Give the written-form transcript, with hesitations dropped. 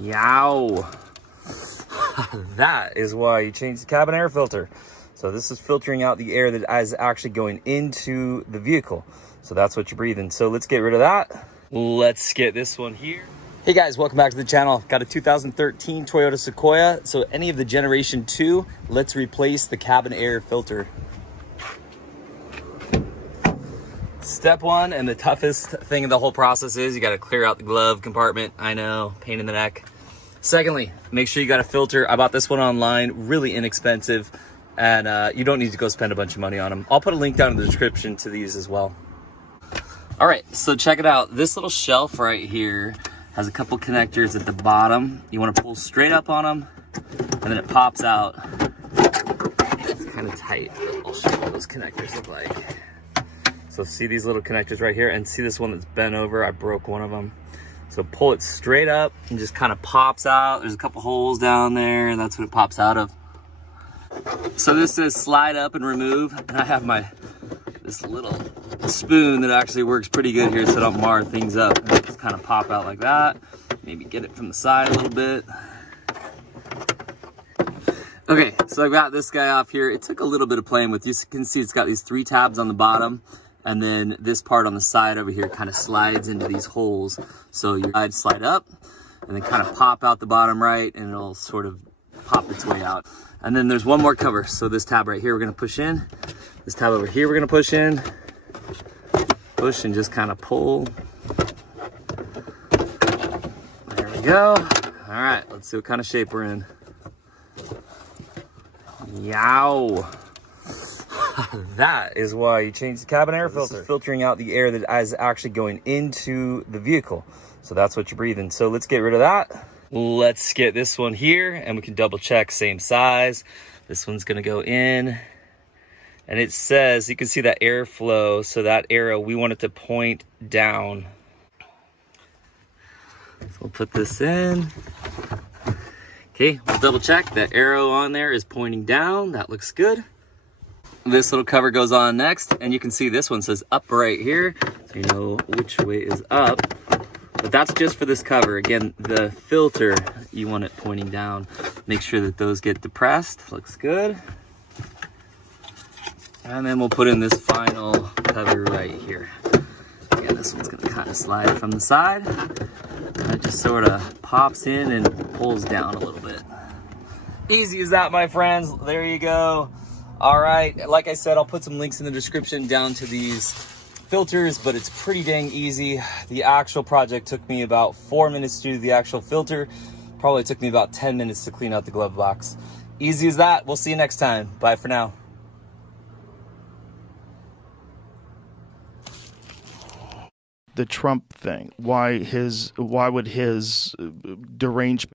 Yow. That is why you change the cabin air filter. So this is filtering out the air that is actually going into the vehicle. So that's what you're breathing. So let's get rid of that. Let's get this one here. Hey guys, welcome back to the channel. Got a 2013 Toyota Sequoia. So any of the Generation 2, let's replace the cabin air filter. Step one, and the toughest thing of the whole process is you got to clear out the glove compartment. I know, pain in the neck. Secondly, make sure you got a filter. I bought this one online, really inexpensive, and you don't need to go spend a bunch of money on them. I'll put a link down in the description to these as well. All right, so check it out. This little shelf right here has a couple connectors at the bottom. You want to pull straight up on them, and then it pops out. It's kind of tight. I'll show you what those connectors look like. So see these little connectors right here, and see this one that's bent over? I broke one of them. So pull it straight up and just kind of pops out. There's a couple holes down there, and that's what it pops out of. So this says slide up and remove, and I have this little spoon that actually works pretty good here so I don't mar things up. Just kind of pop out like that. Maybe get it from the side a little bit. Okay, so I've got this guy off here. It took a little bit of playing with. You can see it's got these 3 tabs on the bottom, and then this part on the side over here kind of slides into these holes. So your side slide up and then kind of pop out the bottom right, and it'll sort of pop its way out. And then there's one more cover. So this tab right here we're gonna push in. This tab over here we're gonna push in. Push and just kind of pull. There we go. All right, let's see what kind of shape we're in. Yow. That is why you change the cabin air filter. This is filtering out the air that is actually going into the vehicle. So that's what you're breathing. So let's get rid of that. Let's get this one here, and we can double check, same size. This one's gonna go in, and it says, you can see that airflow. So that arrow, we want it to point down. So we'll put this in. Okay, we'll double check. That arrow on there is pointing down. That looks good. This little cover goes on next, and you can see this one says up right here, so you know which way is up. But that's just for this cover. Again, the filter, you want it pointing down. Make sure that those get depressed. Looks good. And then we'll put in this final cover right here. Again, this one's gonna kind of slide from the side. And it just sort of pops in and pulls down a little bit. Easy as that, my friends. There you go. All right, like I said, I'll put some links in the description down to these filters, but it's pretty dang easy. The actual project took me about 4 minutes to do the actual filter. Probably took me about 10 minutes to clean out the glove box. Easy as that. We'll see you next time. Bye for now. The Trump thing, why would his deranged